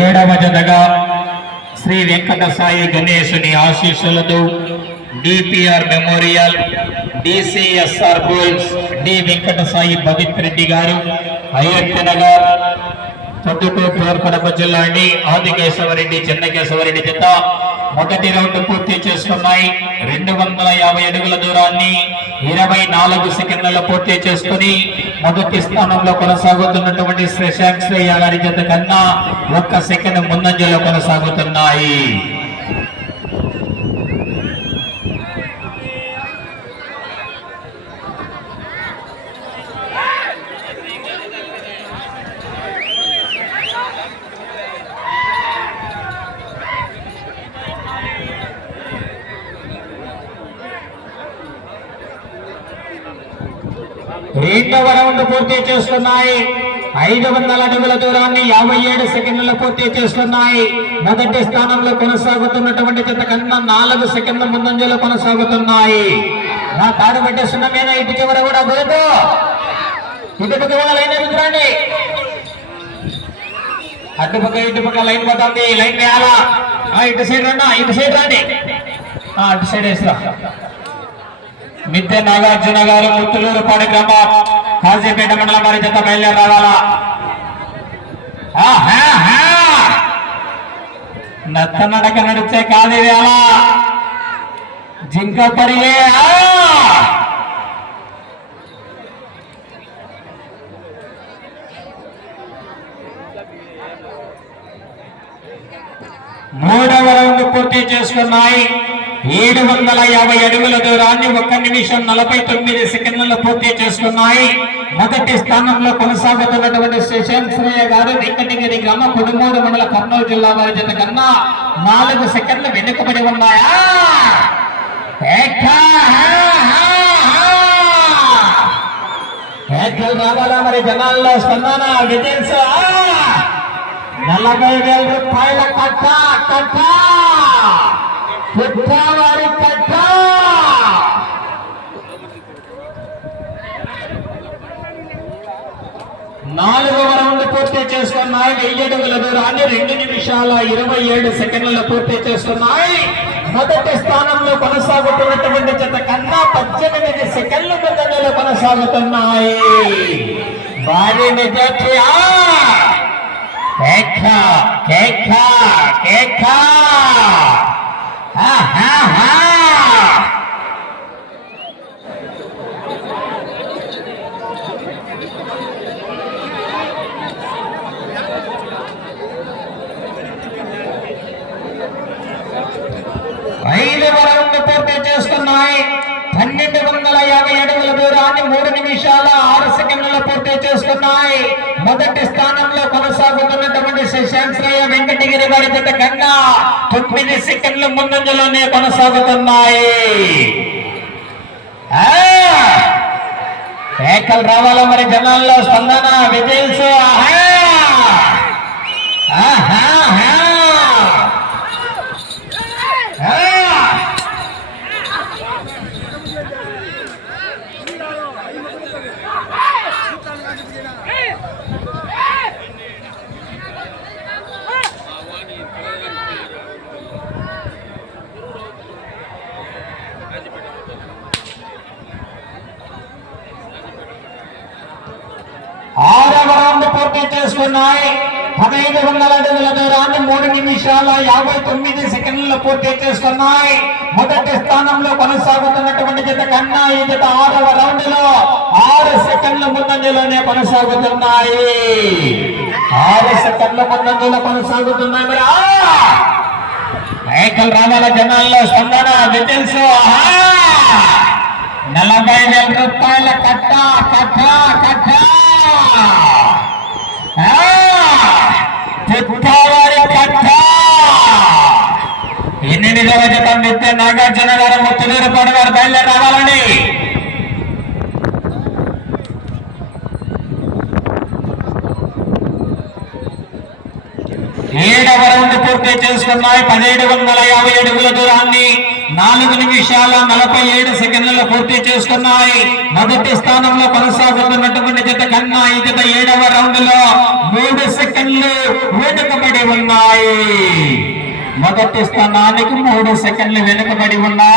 ఏడవ జతగా శ్రీ వెంకట సాయి గణేశుని ఆశీస్సులతో DPR memorial DCSR girls D Venkata Sai Bhavith Reddy గారు అయోధ్య నగర్ పొద్దుటూరు కడప జిల్లా అండి. ఆదికేశవరెడ్డి చెన్నకేశవరెడ్డి జత. మొదటి రౌండ్ పూర్తి చేసుకున్నాయి. రెండు వందల యాభై అడుగుల దూరాన్ని ఇరవై నాలుగు సెకండ్లలో పూర్తి చేసుకుని మొదటి స్థానంలో కొనసాగుతున్నటువంటి శ్రీశాంక్ శ్రేయ గారి జత కన్నా ఒక్క సెకండ్ ముందంజలో కొనసాగుతున్నాయి. రెండవ రౌండ్ పూర్తి చేస్తున్నాయి. ఐదు వందల అడుగుల దూరాన్ని యాభై ఏడు సెకండ్లలో పూర్తి చేస్తున్నాయి. మొదటి స్థానంలో కొనసాగుతున్నటువంటి జత కన్నా నాలుగు సెకండ్ల ముందంజలో కొనసాగుతున్నాయి. నా తాడు పెట్టేస్తున్న మీద ఇటు చివర కూడా పోదు ఇటుపక్క లైన్ ఎదుగురండి అటుపక్క ఇటుపక్క లైన్ పోతుంది. లైన్ వేయాలా ఆ, ఇటు సైడ్ రండి. ఇటు సైడ్ రండి. అటు సైడ్ వేసిరా. మిద్దె నాగార్జున గారు ముత్తులూరు పాడి గ్రామ కాజీపేట మండలం వారి జత బయలుదేరి రావాలా? నత్త నడక నడిచే కాదు వేళ. జింక పరిగే మూడవ రౌండ్ పూర్తి చేసుకున్నాయి. ఏడు వందల యాభై అడుగుల దూరాన్ని ఒక నిమిషం నలభై తొమ్మిది సెకండ్లలో పూర్తి చేసుకున్నాయి మొదటి స్థానంలో కొనసాగుతున్నటువంటి శశాంక్ శ్రేయ గారు వెంకటగిరి గ్రామ కుడుమూరు మండల కర్నూలు జిల్లా వారి జత కన్నా నాలుగు సెకండ్లు వెనుకబడి ఉన్నాయా? రావాలా మరి జనాల్లో స్పందన విజిల్స్ నలభై వేల రూపాయల కట్ట కట్ట. నాలుగవ రౌండ్ పూర్తి చేస్తున్నాయి వెయ్యి అడుగుల దూరాన్ని రెండు నిమిషాల ఇరవై ఏడు సెకండ్లలో పూర్తి చేస్తున్నాయి మొదటి స్థానంలో కొనసాగుతున్నటువంటి జత కన్నా పద్దెనిమిది సెకండ్ల పెద్దలు కొనసాగుతున్నాయి. భారీ మెజార్టీ. కేఖ కేఖ కేక. ఐదు ఐదవ పూర్తి చేసుకున్నాయి. పన్నెండు వందల యాభై అడుగుల దూరాన్ని మూడు నిమిషాల ఆరు సెకండ్లలో పూర్తి చేసుకున్నాయి. మొదటి స్థానంలో కొనసాగుతున్నటువంటి శశాంశ్రయ వెంకటగిరి గారి జత కన్నా తొమ్మిది సెకండ్ల ముందంజలోనే కొనసాగుతున్నాయి. ఆ! రావాలా మరి జనాల్లో స్పందన విజిల్స్ ఆహా! ఆహా ఆ! ఆరవ రౌండ్ పూర్తి ఉన్నాయి. పదహైదు వందల అడుగుల దూరాన్ని మూడు నిమిషాల యాభై తొమ్మిది సెకండ్లు పూర్తి చేస్తున్నాయి. మొదటి స్థానంలో కొనసాగుతున్నటువంటి జత కన్నా ఈ జత ఆరవ రౌండ్లో ఆరు సెకండ్ల ముందంజలోనే కొనసాగుతున్నాయి. ఆరు సెకండ్ల ముందంజలో కొనసాగుతున్నాయి మరి. ఆ! మైకల్ రామాల జనాల్లో స్పందన విజిల్స్ నలభై వేల రూపాయల కట్ట కట్ట కట్ట కట్ట! ఎనిమిదవ జతం నిత్య నాగార్జున గారు ముత్తుదూరు పాడు గారు బయలుదేరి రావాలండి ఏడవ రౌండ్ పూర్తి చేసుకున్నాయి. పదిహేడు వందల యాభై అడుగుల దూరాన్ని నాలుగు నిమిషాల నలభై ఏడు సెకండ్లలో పూర్తి చేసుకున్నాయి. మొదటి స్థానంలో కొనసాగుతున్నటువంటి జత కన్నా ఈ జత ఏడవ రౌండ్లో మూడు సెకండ్లు వెనుకబడి ఉన్నాయి. మొదటి స్థానానికి మూడు సెకండ్లు వెనుకబడి ఉన్నా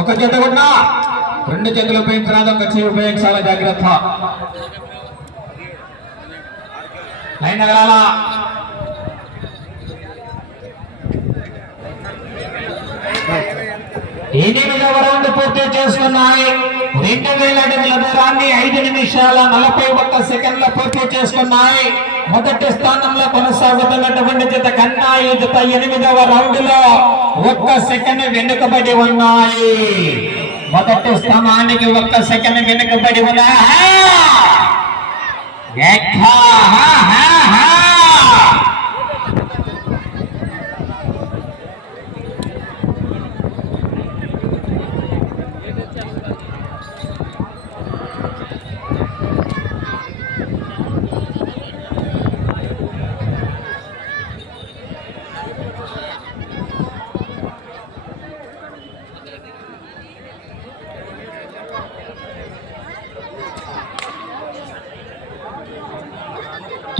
ఒక చేత కొట్టినా రెండు చేతులు ఉపయోగించరాదు ఒక చేయి ఉపయోగించాలి జాగ్రత్త. లైన్ ఎగరాల ఎనిమిదవ రౌండ్ పూర్తి చేసుకున్నాయి? రెండు వేల అడుగుల దూరాన్ని ఐదు నిమిషాల నలభై ఒక్క సెకండ్ల పూర్తి చేసుకున్నాయి. మొదటి స్థానంలో కొనసాగుతున్నటువంటి జత కన్నా ఈ జత ఎనిమిదవ రౌండ్లో ఒక్క సెకండ్ వెనుకబడి ఉన్నాయి. మొదటి స్థానానికి ఒక్క సెకండ్ వెనుకబడి ఉన్నాయి.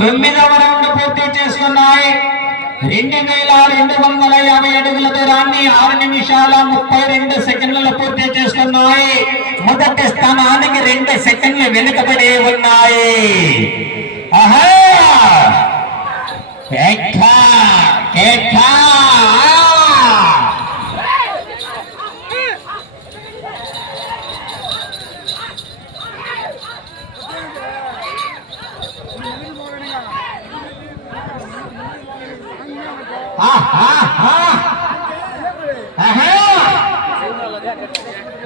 తొమ్మిదవ రౌండ్ పూర్తి చేస్తున్నాయి రెండు వేల రెండు వందల యాభై అడుగుల దూరాన్ని ఆరు నిమిషాల ముప్పై రెండు సెకండ్లు పూర్తి చేస్తున్నాయి మొదటి స్థానానికి రెండు సెకండ్లు వెనుకబడి ఉన్నాయి ఆహా! కేకా! కేకా! ఆహా! ఆహా!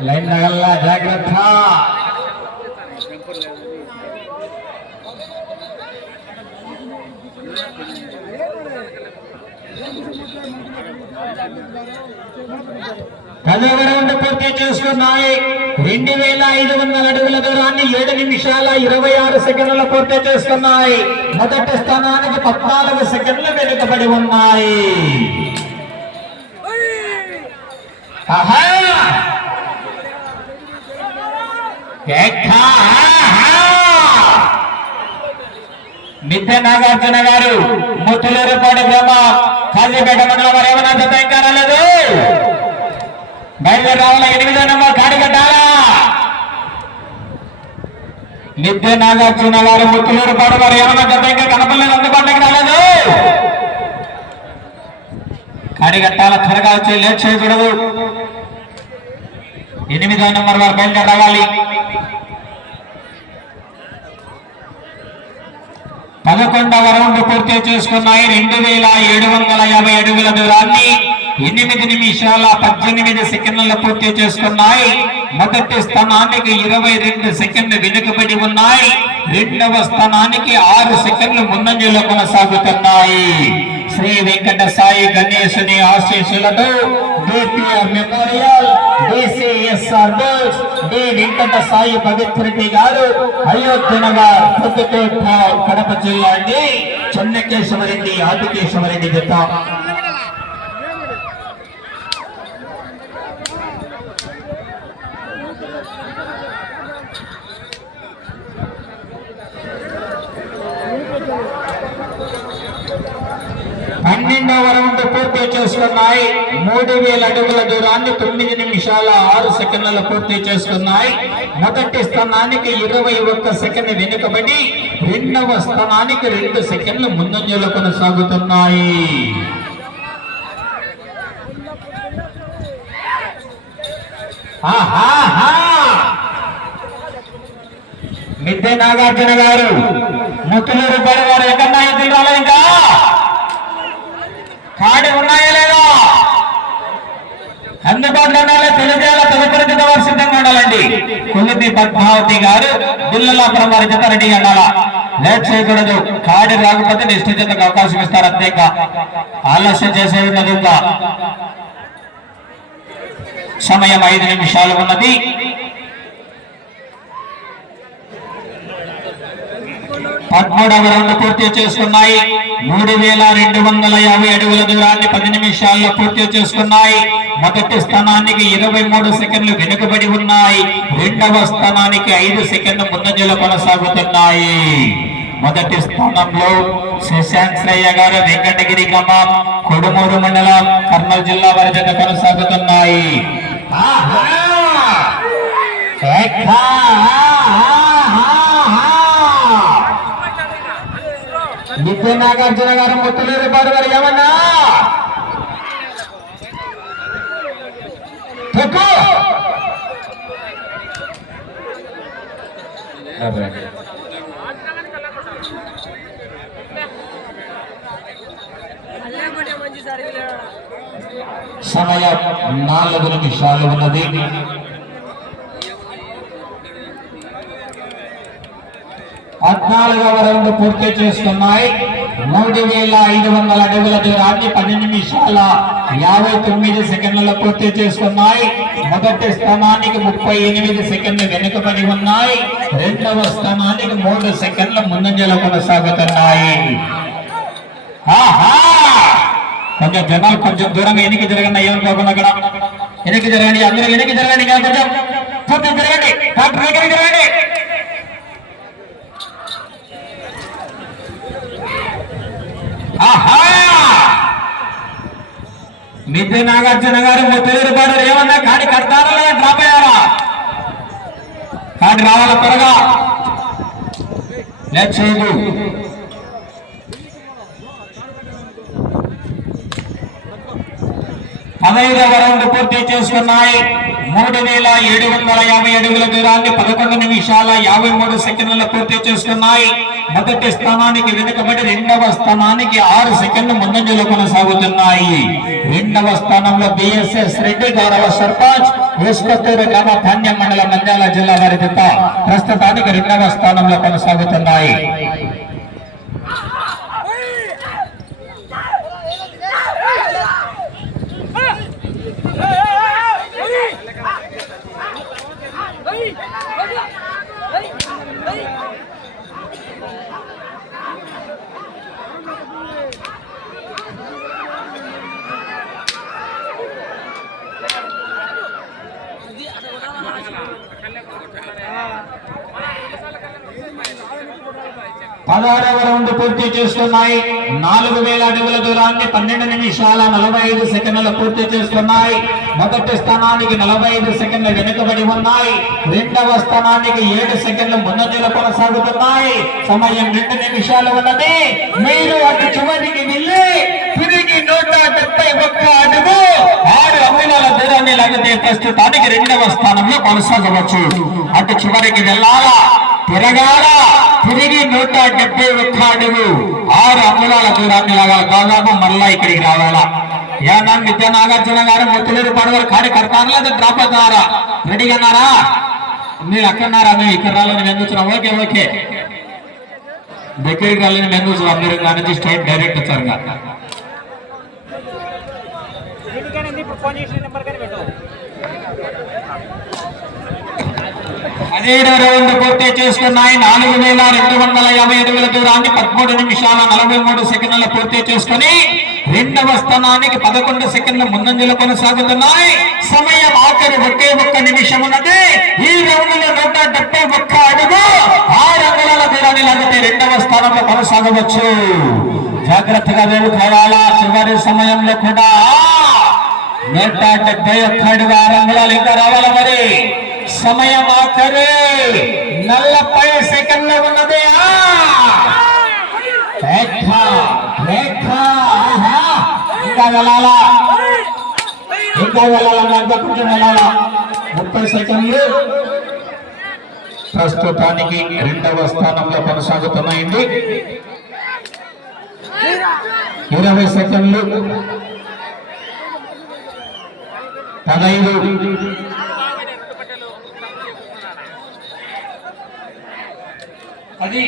లైన్ తగల్లా జాగ్రత్త. పదవ పూర్తి చేసుకున్నాయి. రెండు వేల ఐదు వందల అడుగుల దూరాన్ని ఏడు నిమిషాల ఇరవై ఆరు సెకండ్ల పూర్తి చేస్తున్నాయి. మొదటి స్థానానికి పద్నాలుగు సెకండ్లు వెనుకబడి ఉన్నాయి. నిత్య నాగార్జున గారు ముత్తులూరుపాడు గ్రామం కాజీపేట మండలం వారు ఏమైనా జత ఇంకా రాలేదు బయలుదేరి రావాల? ఎనిమిదో నెంబర్ కాడి కట్టాలా నాగార్జున గారు ముత్తులూరుపాడు వారు ఏమన్నా జత ఇంకా కనపడలేదు అందుబాటులోకి రాలేదు. కడిగట్టాల త్వరగా వచ్చి లేట్ చేయకూడదు. ఎనిమిదో నెంబర్ వారు బయలుదేరి రావాలి. పదకొండవ రౌండ్ పూర్తి చేసుకున్నాయి. రెండు వేల ఏడు వందల యాభై అడుగుల దూరాన్ని ఎనిమిది నిమిషాల పద్దెనిమిది సెకండ్ల పూర్తి చేసుకున్నాయి. మొదటి స్థానానికి ఇరవై రెండు సెకండ్లు వెనుకబడి ఉన్నాయి. రెండవ స్థానానికి ఆరు సెకండ్లు ముందంజలో కొనసాగుతున్నాయి. శ్రీ వెంకట సాయి గణేశుని ఆశీస్సులతో DPR memorial DCSR boys D Venkata Sai పవిత్రటి గారు అయోధ్య నగర్ కడప జిల్లా అండి చెన్నకేశ్వరెడ్డి ఆదికేశ్వరెడ్డి జత పన్నెండవ రౌండ్ పూర్తి చేసుకున్నాయి మూడు వేల అడుగుల దూరాన్ని తొమ్మిది నిమిషాల ఆరు సెకండ్ల పూర్తి చేసుకున్నాయి. మొదటి స్థానానికి ఇరవై ఒక్క సెకండ్ వెనుకబడి రెండవ స్థానానికి రెండు సెకండ్లు ముందంజలో కొనసాగుతున్నాయి. మిద్దె నాగార్జున గారు ముత్తులూరు పడి వారు ఎక్కడ ఇంకా? కాడి ఉన్నాయా లేదా? అందుబాటులో ఉండాలి తెలియజేయాల తదుపరి జత వారు సిద్ధంగా ఉండాలండి. కులిపి పద్మావతి గారు బిల్లలాపురం వారి రెడీ ఉండాలా? లేట్ చేయకూడదు కాడి రాకపోతే నెక్స్ట్ అవకాశం ఇస్తారు అంతే ఆలస్యం చేసే ఉన్నది సమయం ఐదు నిమిషాలు ఉన్నది. పదమూడవ రౌండ్ పూర్తి చేసుకున్నాయి. మూడు వేల రెండు వందల యాభై అడుగుల దూరాన్ని పది నిమిషాల్లో పూర్తి చేసుకున్నాయి. మొదటి స్థానానికి ఇరవై మూడు సెకండ్లు వెనుకబడి ఉన్నాయి. రెండవ స్థానానికి ఐదు సెకండ్లు ముందంజలో కొనసాగుతున్నాయి. మొదటి స్థానంలో శశాంక్ శ్రయ్య గారు వెంకటగిరి గ్రామం కొడుమూరు మండలం కర్నూలు జిల్లా వారి జత కొనసాగుతున్నాయి ఆహా! విద్య నాగార్జున గారు ముత్తులూరు పాడు గారు ఏమన్నా సమయం నాలుగు నిమిషాలు ఉన్నది. పద్నాలుగవ రౌండ్ పూర్తి చేస్తున్నాయి. మూడు వేల ఐదు వందల అడుగుల దూరాన్ని పది నిమిషాల యాభై తొమ్మిది సెకండ్లలో పూర్తి చేసుకున్నాయి మొదటి స్థానానికి ముప్పై ఎనిమిది సెకండ్లు వెనుకబడి ఉన్నాయి. రెండవ స్థానానికి మూడు సెకండ్ల ముందంజలో కొనసాగుతున్నాయి. కొంచెం జనాలు కొంచెం దూరం ఎనికి జరగండి ఏమనుకోకుండా అక్కడ ఎనికి జరగండి అందరూ ఎనికి జరగండి ఇంకా కొంచెం. జరగండి జరగండి ఆహా! మిద్దె నాగార్జున గారు ముత్తూరు పాడు ఏమన్నా కాడి కడతారా లేదా డ్రాప్ అయ్యారా? కాడి రావాల త్వరగా? లేట్ చేయదు పదహైదవ రౌండ్ పూర్తి చేసుకున్నాయి. మూడు వేల ఏడు వందల యాభై అడుగుల దూరాన్ని పదకొండు నిమిషాల యాభై మూడు సెకండ్లలో పూర్తి చేసుకున్నాయి. మొదటి స్థానానికి వెనుకబడి రెండవ స్థానానికి ఆరు సెకండ్లు ముందంజలో కొనసాగుతున్నాయి. రెండవ స్థానంలో బిఎస్ఎస్ రెడ్డి గౌరవ సర్పంచ్ వేసుకత్తూరు గ్రామ ధాన్యం మండల మంజాల జిల్లా వారి ప్రస్తుతానికి రెండవ స్థానంలో కొనసాగుతున్నాయి. పదహారవ రౌండ్ పూర్తి చేస్తున్నాయి. నాలుగు వేల అడుగుల దూరాన్ని పన్నెండు నిమిషాల నలభై ఐదు సెకండ్లు పూర్తి చేస్తున్నాయి. మొదటి స్థానానికి నలభై ఐదు సెకండ్లు వెనుకబడి ఉన్నాయి. రెండవ స్థానానికి ఏడు సెకండ్లు ముందంజలు కొనసాగుతున్నాయి. సమయం రెండు నిమిషాలు ఉన్నది. మీరు అటు చివరికి వెళ్ళి తిరిగి నూట డెబ్బై ఒక్క అడుగు ఆరు అంగుళాల దూరాన్ని లాగితే ప్రస్తుతానికి రెండవ స్థానంలో కొనసాగవచ్చు. అటు చివరికి వెళ్ళాలా? తిరగాల? తిరిగి నూట డెబ్బై ఒక్క అడుగు. ఆరు అంగుళాల దూరాన్ని లాగాలి దాదాపు మళ్ళా ఇక్కడికి రావాలా? ఏమన్నా నిత్య నాగార్జున గారు ముత్తులూరు పడవలు కాడి లేదా డ్రాప్ అవుతున్నారా రెడీగా అన్నారా మీరు అక్కడన్నారా? మేము ఇక్కడ రాలని వెందుతున్నాం ఓకే ఓకే. దగ్గరికి రాలని వెందుతున్నాం మీరు కానీ స్ట్రైట్ డైరెక్ట్ వచ్చారు కదా పదిహేడు రౌండ్ పూర్తి చేసుకున్నాయి. నాలుగు వేల రెండు వందల యాభై అడుగుల దూరాన్ని పదమూడు నిమిషాల నలభై మూడు సెకండ్ల పూర్తి చేసుకుని రెండవ స్థానానికి పదకొండు సెకండ్ల ముందంజలో కొనసాగుతున్నాయి. సమయం ఆఖరి ఒకే ఒక్క నిమిషం ఉన్నది. ఈ రౌండ్లో నూట డెబ్బై ఒక్క అడుగు ఆరు అంగుళాల దూరాన్ని లాగితే రెండవ స్థానంలో కొనసాగవచ్చు. జాగ్రత్తగా వేడుకోవాలా చివరి సమయంలో కూడా. నూట డెబ్బై ఒక్క అడుగు ఇంకా రావాలా మరి. సమయం ఆఖరి. నలభై సెకండ్లు ఉన్నది. ఇంకా వెళ్ళాలా? ఇంకా వెళ్ళాలని ఇంకా కొంచెం వెళ్ళాలా? ముప్పై సెకండ్లు. ప్రస్తుతానికి రెండవ స్థానంలో కొనసాగుతున్నాయండి. ఇరవై సెకండ్లు. పదైదు అది